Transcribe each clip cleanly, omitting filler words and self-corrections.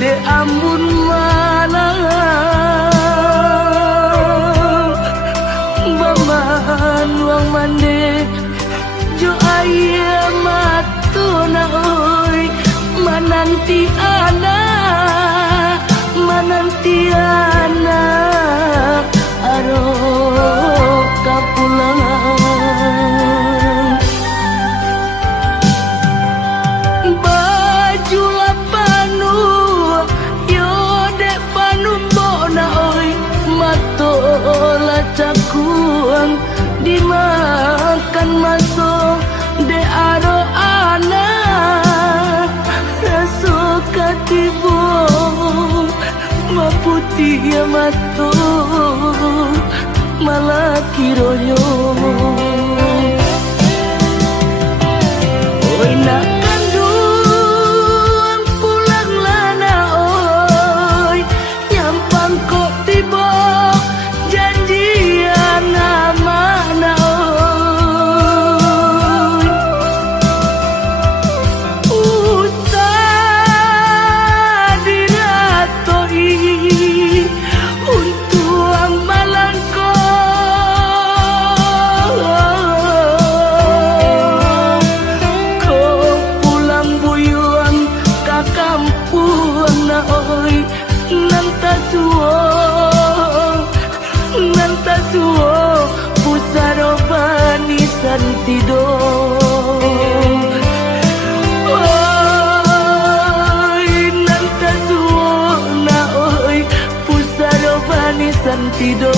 de amun malam baman wang mande jo aya matuna oi mananti ana aro kapulang baju lapanu yo dek panumbona oi matola cakuang dimakan masuk de aro ana rasuka tibo maputi ya mato malah kironyo oi nak kandung pulang lana oi nyampang kok tiba janjian mana oi usah diratoi untuk malangko kau pulang buyuan ke kampung na oi nanta suo pusaro bani santido oi nanta suo na oi pusaro bani santido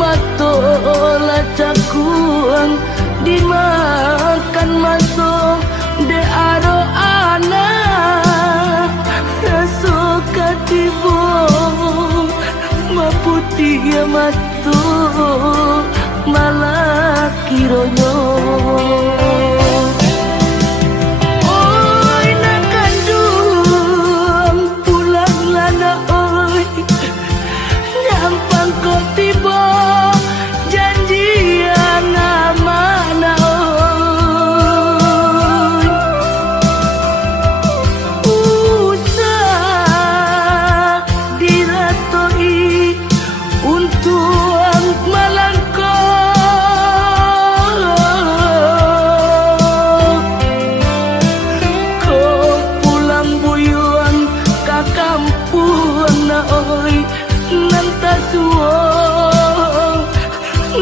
matola cakuang dimakan masuk de aro ana rasuka tibo maputi ya matu malah kironyo oi nak kandung pulang lana oi nyampang kok tiba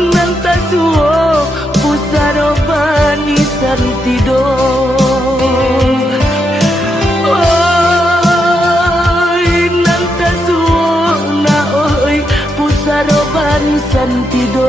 nanta suo pusaro bani santido oi nanta suo na oi pusaro bani santido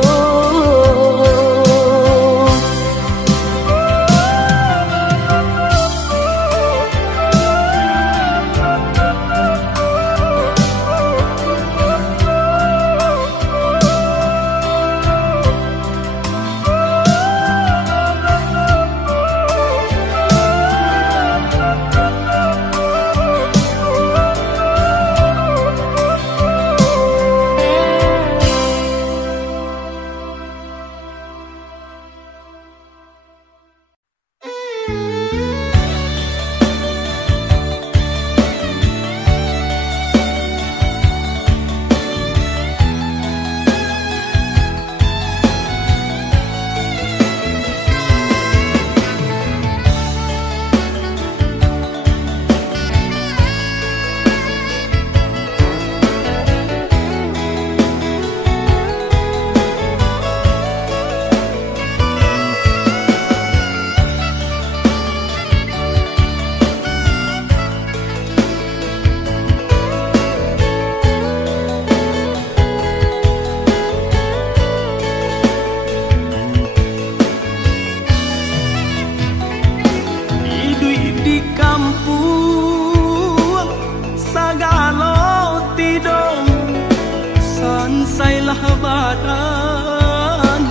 badan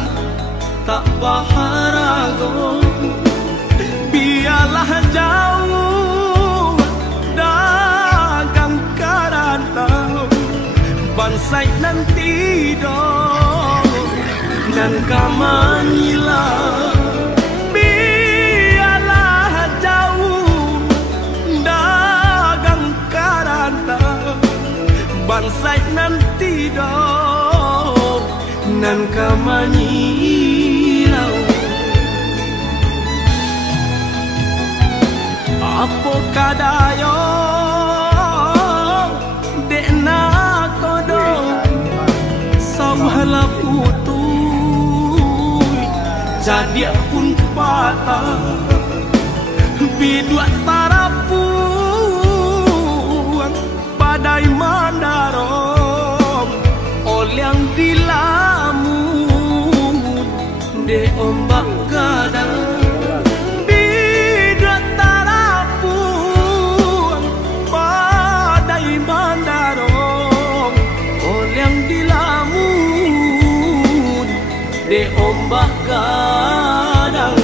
tak baharago, biarlah jauh dagang karantau bansai nanti dong dan kamanilah. Bansai nanti dong nan kamanilau. Apo kadayo dekna kodo sawhala putui jadi pun patah bidua tarapuang badai mandarom olyang dilamun de ombak gadang bidua tarapuang badai mandarom olyang dilamun de ombak gadang.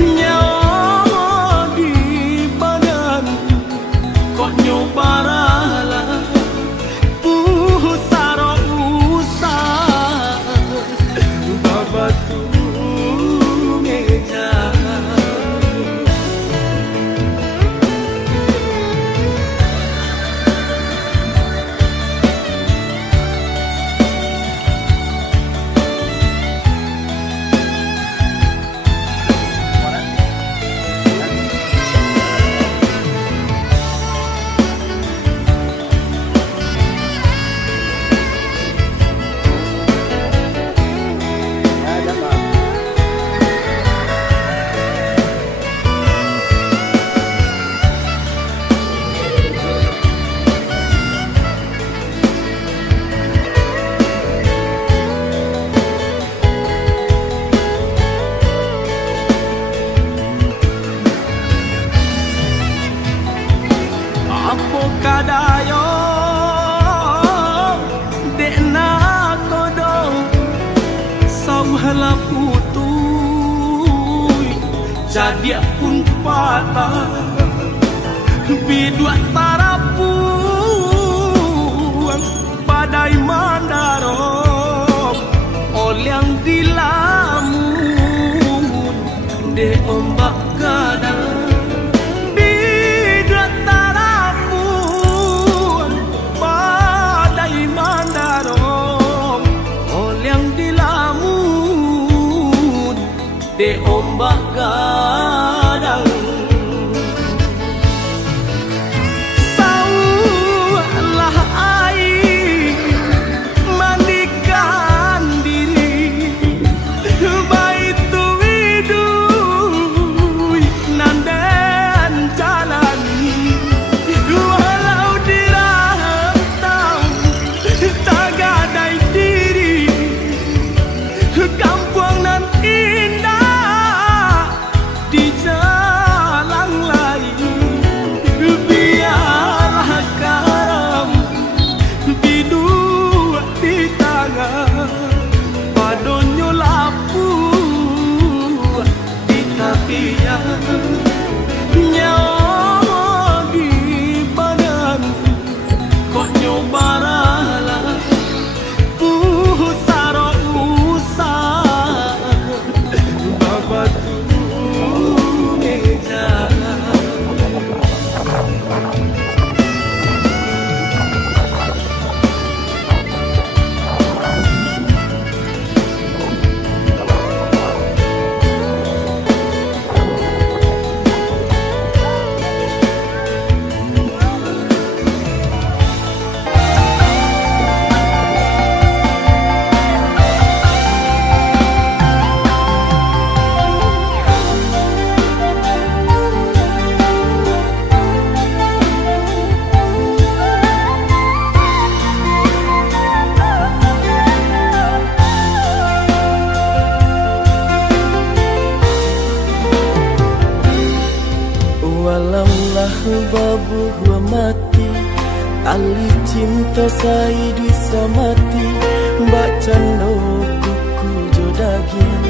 Nyawa di badan kok nyobaralah pusaro usah babatu meja. Apo kadayo dekna kodo sawhala putui jadi pun patah bidua tarapuang badai mandarom olyang dilamun de ombak gadang de ombak gadang. Saulah air mandikan diri baitu widui nandan jalani walau dirantau tak gadai diri kampung nan indah tali cinta sai bisa mati mbak cando kuku jodagian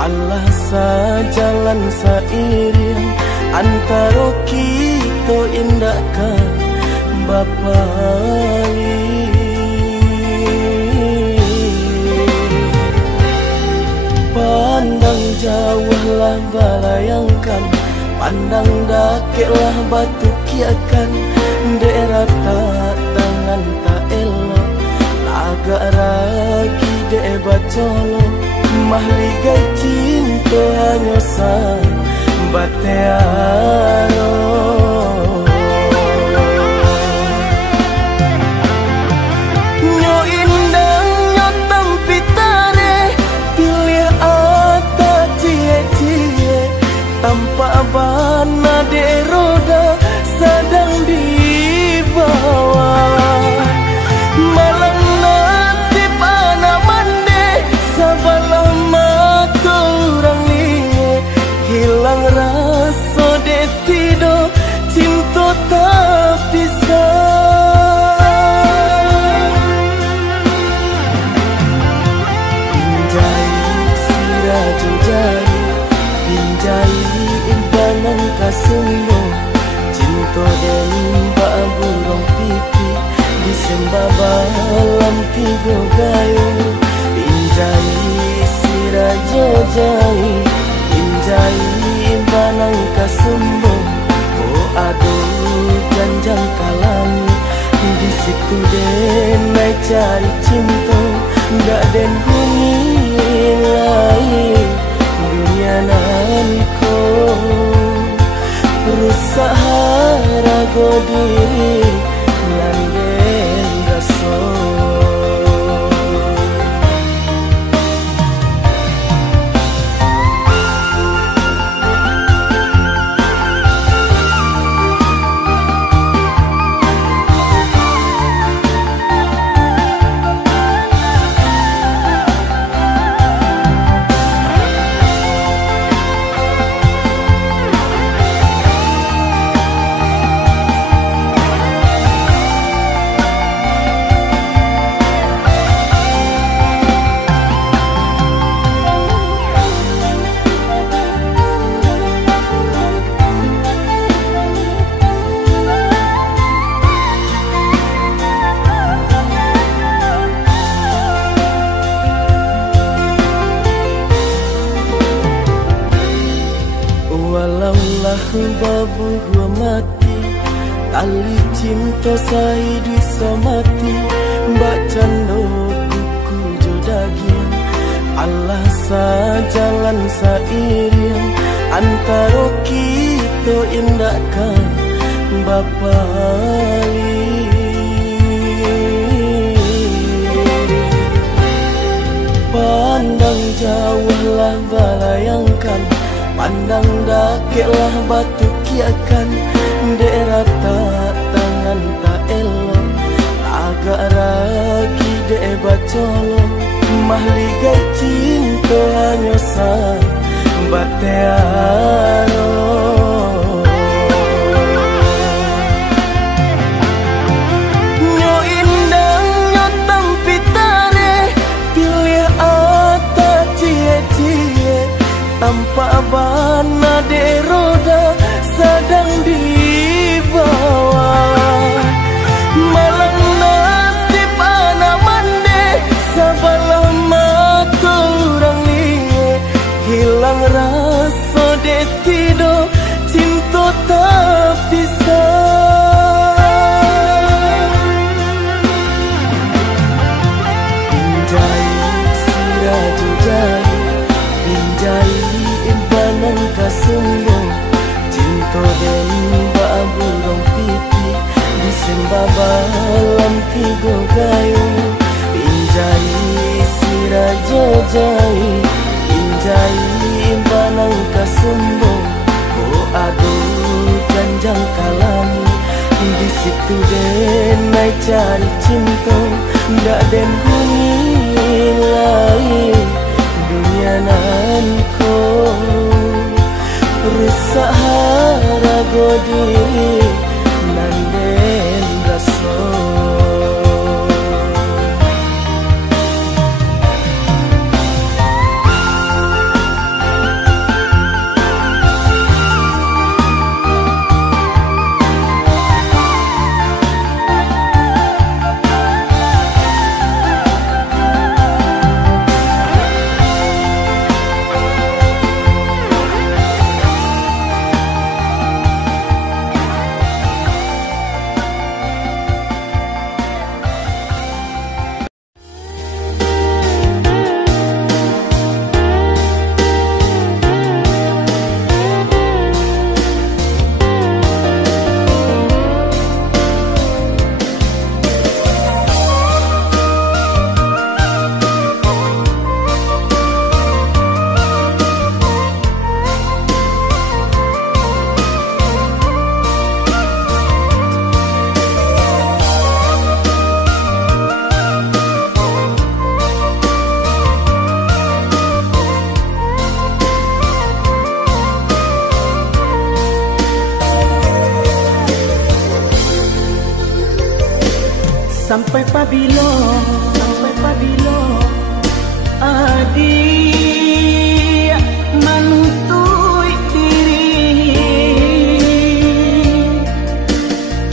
Allah sajalan sairian antara kita indahkan bapali pandang jauh lah balayangkan pandang dakeklah batu kiakan daerah tak tangan tak elok agak ragi dek bacolo mahligai cinta hanya sang batearo nyo indang nyo tampitare pilih ata cie-cie tanpa bana de roda sedang dibawa malang nasib anak mande sabalah mata orang liye hilang rasa de tido cinta tak bisa pinjai siraju jari pinjai imbanan kasumbo cinta dan mbak burung pipi disembah balam tiga gayo pinjai sirajo jai pinjai imbanan kasumbo oh aduh janjang kalam di situ den naik cari cinta ndak den huni lain dunia nanko rusak rago diri landen gaso babu gua mati tali cinta sai bisa mati mbak cando kuku jodagian Allah sajalan sairian antara kita indahkan bapali pandang jauh lah balayangkan pandang dakeklah batu kiakan daerah tak tangan tak elok agak ragi dek bacolo mahligai cinta hanya sang batearo nyo indang nyo tampitare pilih ata cie-cie tanpa bana de roda sedang dibawa malang nasib anak mande sabalah mata orang liye hilang rasa de tido cinta tak bisa pinjai siraju jari pinjai imbanan kasumbo cinta dan mbak burung pipi disembah balam tiga gayo pinjai sirajo jai pinjai imbanan kasumbo oh aduh janjang kalam di situ den naik cari cinta ndak den huni lain dunia nanko rusak rago diri nanden raso sampai pabilo adik menuntut diri,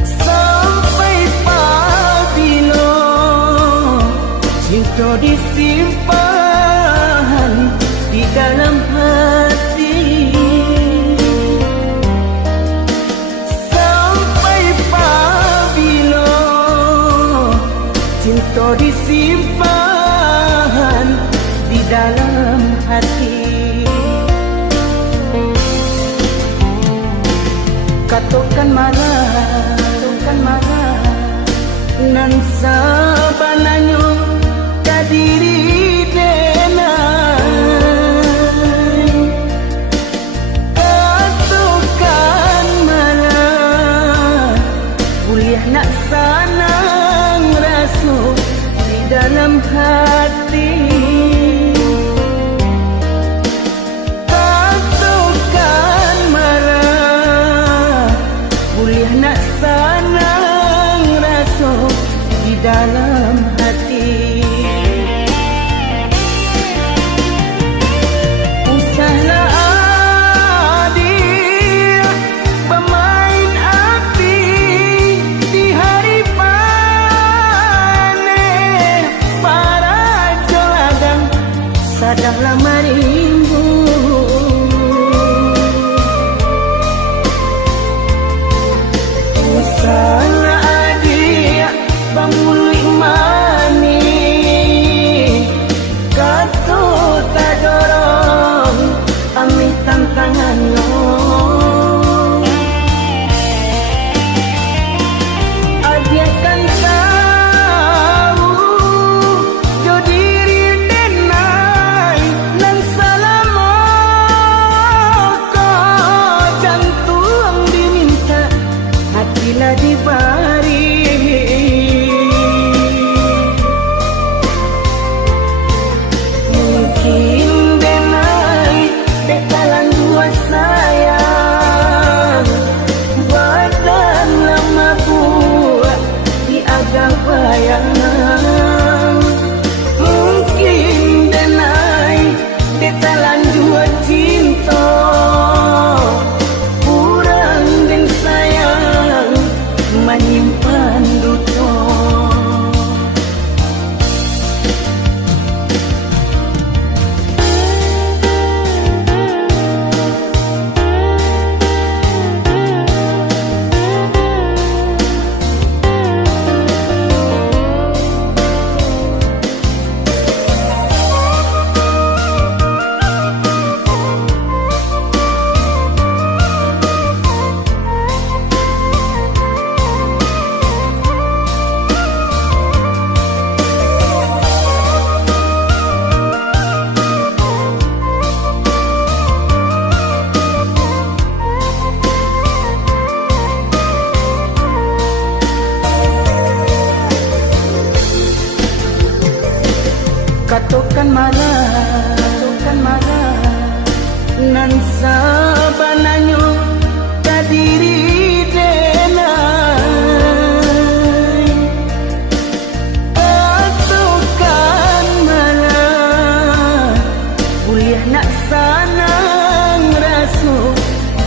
sampai pabilo cinta disimpan di dalam hati, sampai pabilo cinta disimpan di dalam hati. Katakan marah nan sabananyo kadiri denai. Katakan marah kuliah nak sanang rasa di dalam hati. Katakan marah kuliah nak sanang rasa di dalam hati. Usahlah adik pemain api di hari panen, para joladang sadanglah marimbu. Usahlah adik pamuli mani, kata tak dorong ambil tantangannya. Adik kan tahu jo diri denai nan selama kau jantung diminta hatilah dibari. Mungkin denai bekalan dua sayang badan lama buat di agak bayangan. Mungkin denai bekalan dua cinta kurang dan sayang menyimpan duka. Katakan marah nan sabananyo kadiri denai. Katakan marah kuliah nak sanang rasa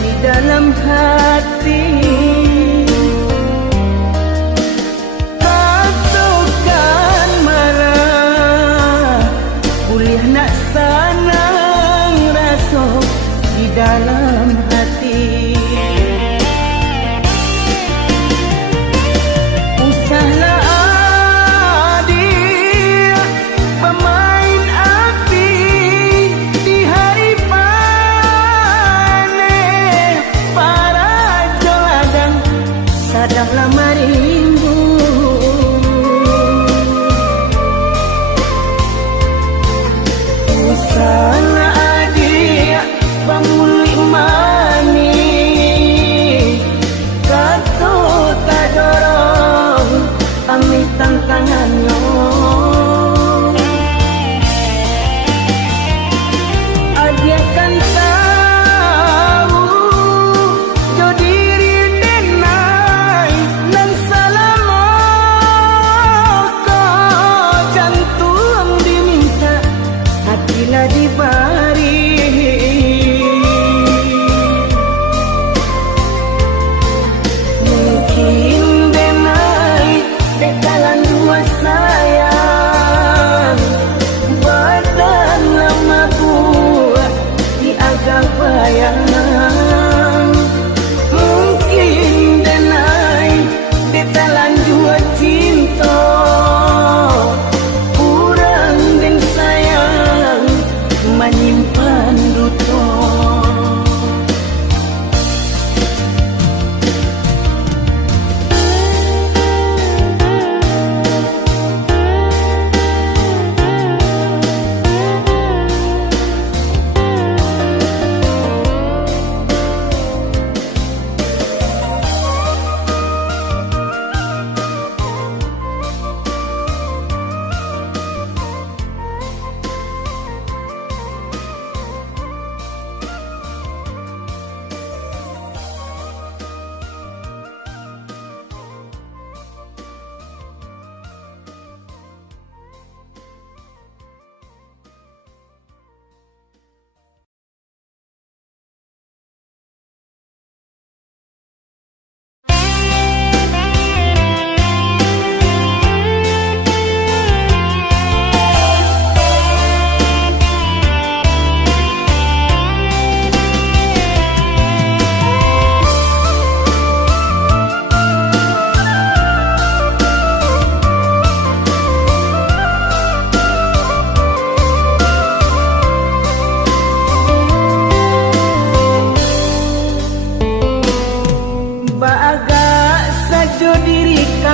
di dalam hati. Katakan marah kuliah nak sanang rasa di dalam hati. Usahlah adik pemain api di hari panen, para joladang sadanglah marimbu. Usahlah adik pamuli mani, kata tak dorong ambil tantangannya. Adik kan tahu jo diri denai nan salah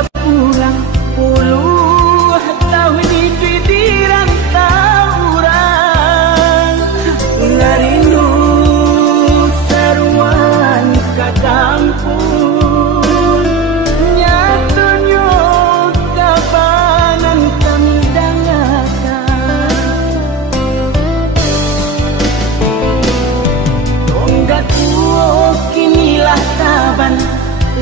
pulang puluh tahun di rantau urang ngarindu seruan ka kampung nyatunyo kapanan kami dangakan tonggak tuo kinilah taban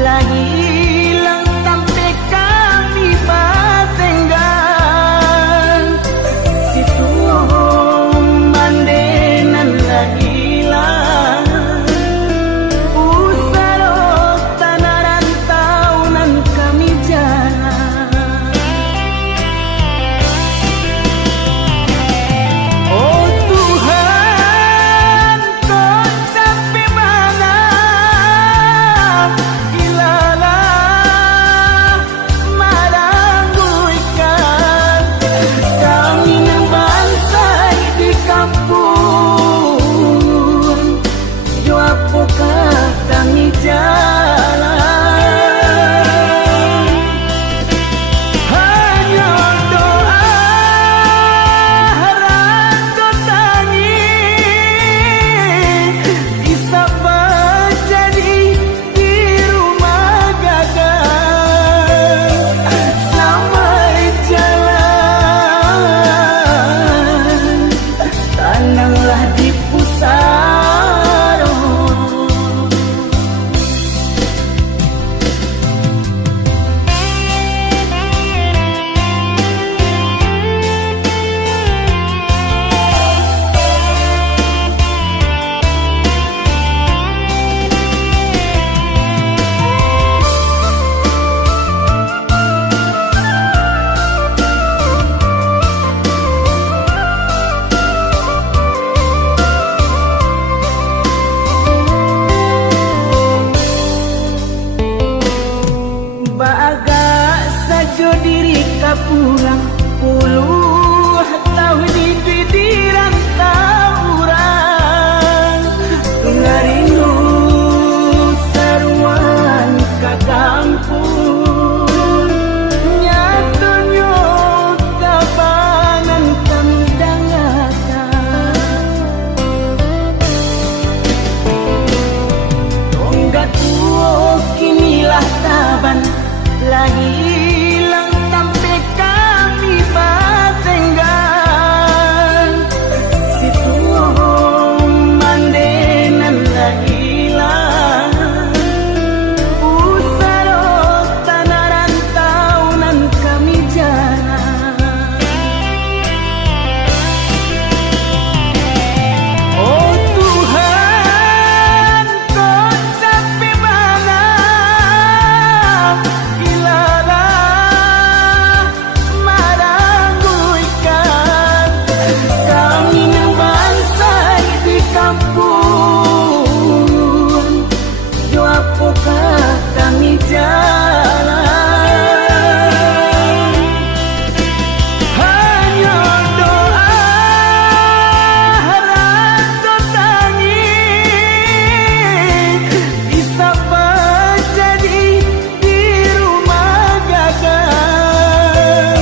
lagi hilang sampai kami patenggan situ mandenan lagi hilang usaro tanah rantaunan kami jalan oh Tuhan kau sampai mana kami jalan hanya doa rangko tangi bisa jadi di rumah gagal sampai jalan tananglah di pusat pulang puluh tahun di rantau urang ngarindu seruan ka kampung nyatunyo kapanan kami dangakan tonggak tuo kinilah taban lagi kami jalan hanya doa rangko tangi bisa jadi di rumah gagal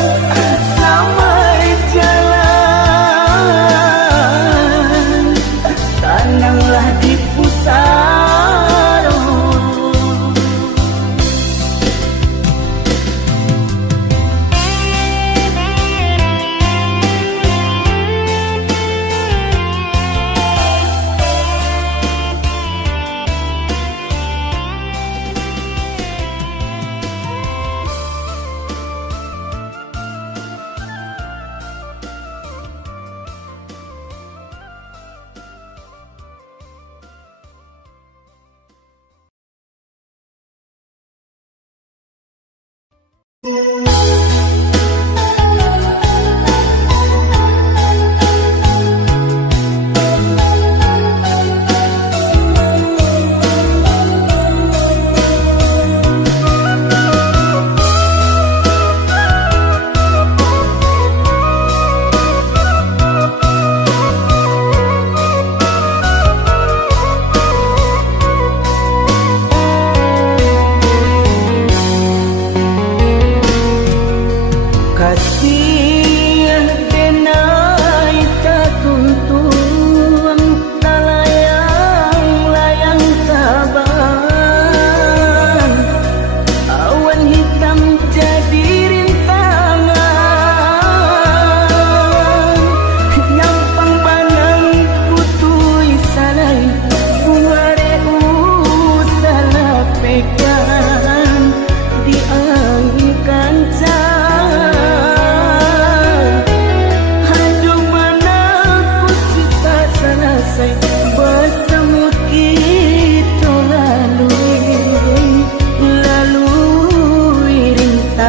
sampai jalan tananglah di pusat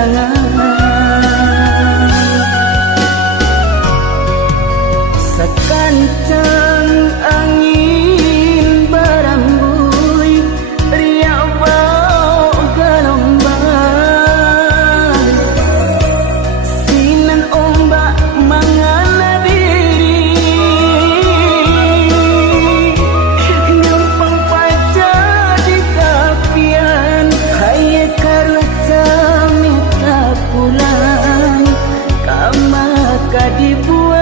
rintangan. Sekancang angin berambui riak bau gelombang, sinan ombak mengala diri, numpang paca di kapian, hai karuh camita pulang, kamaka dibuang.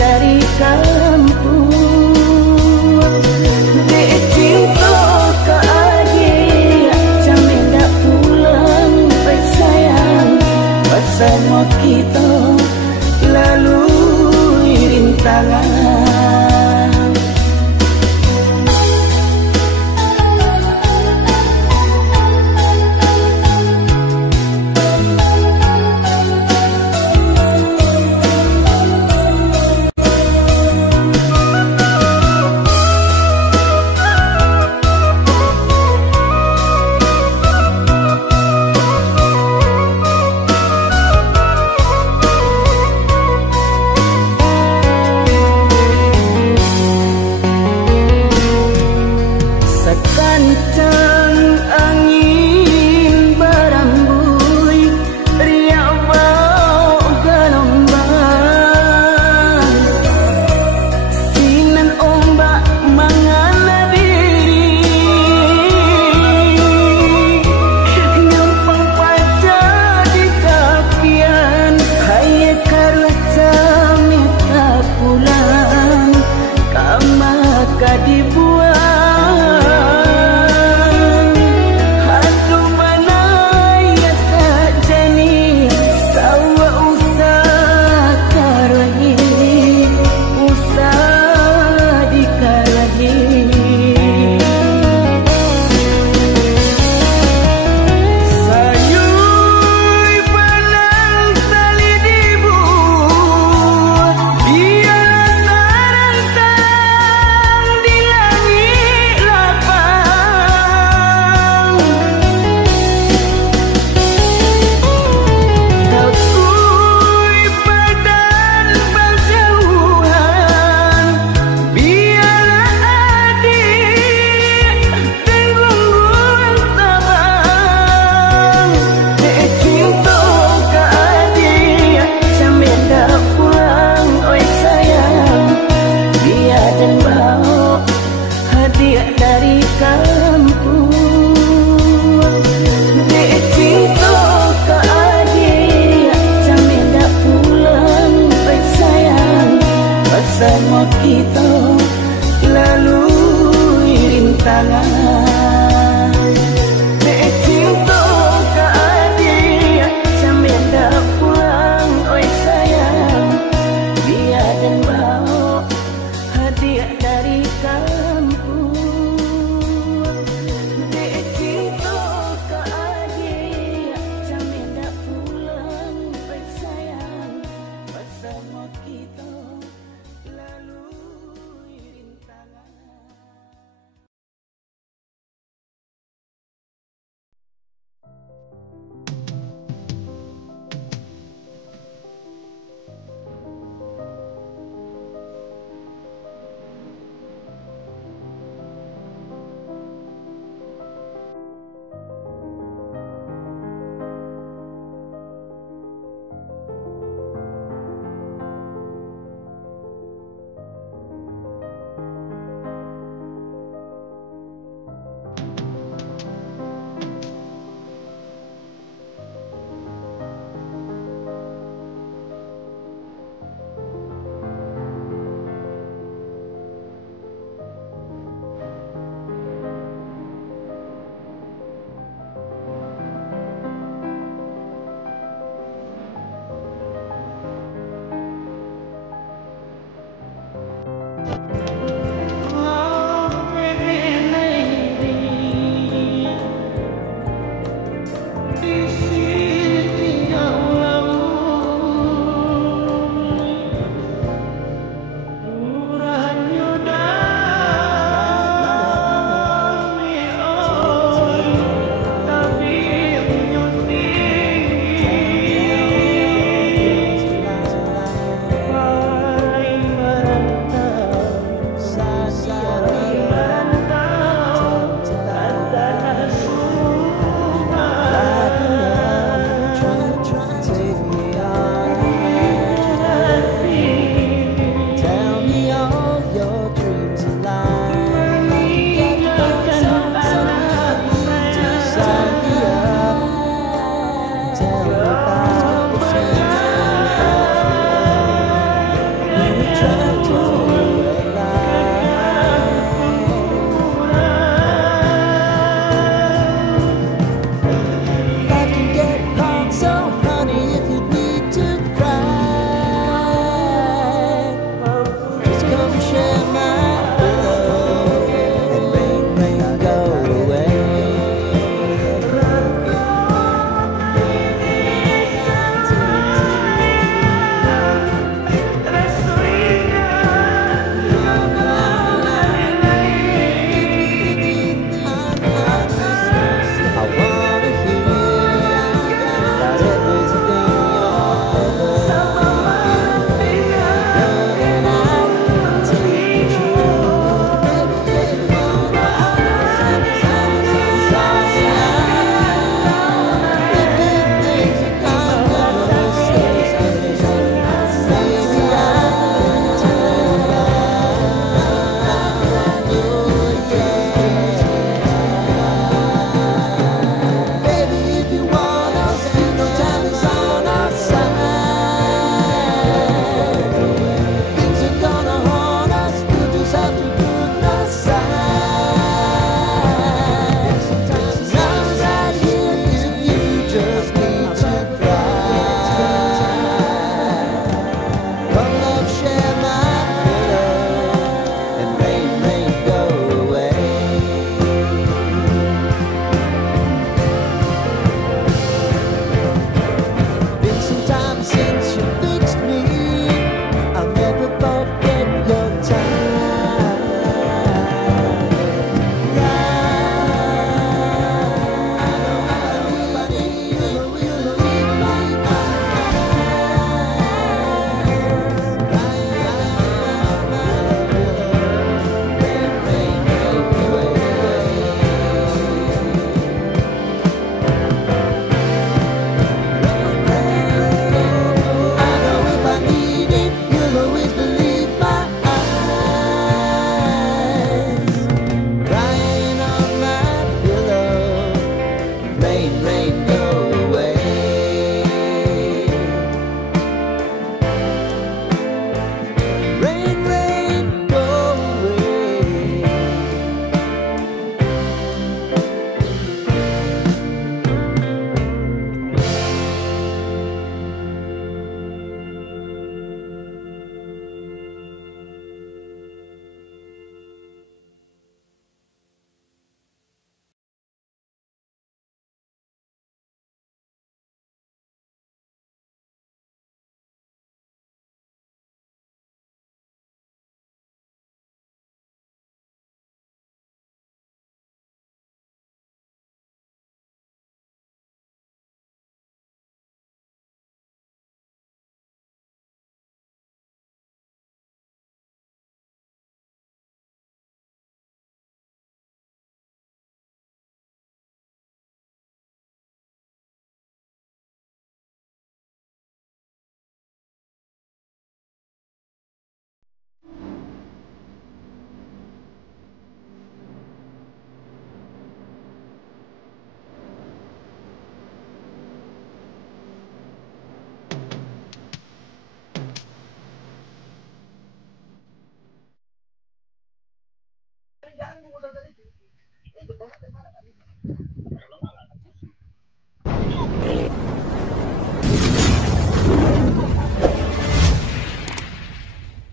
Dari kampung dek cinta ke adik, jamin dak pulang baik sayang, bersama kita lalui rintangan.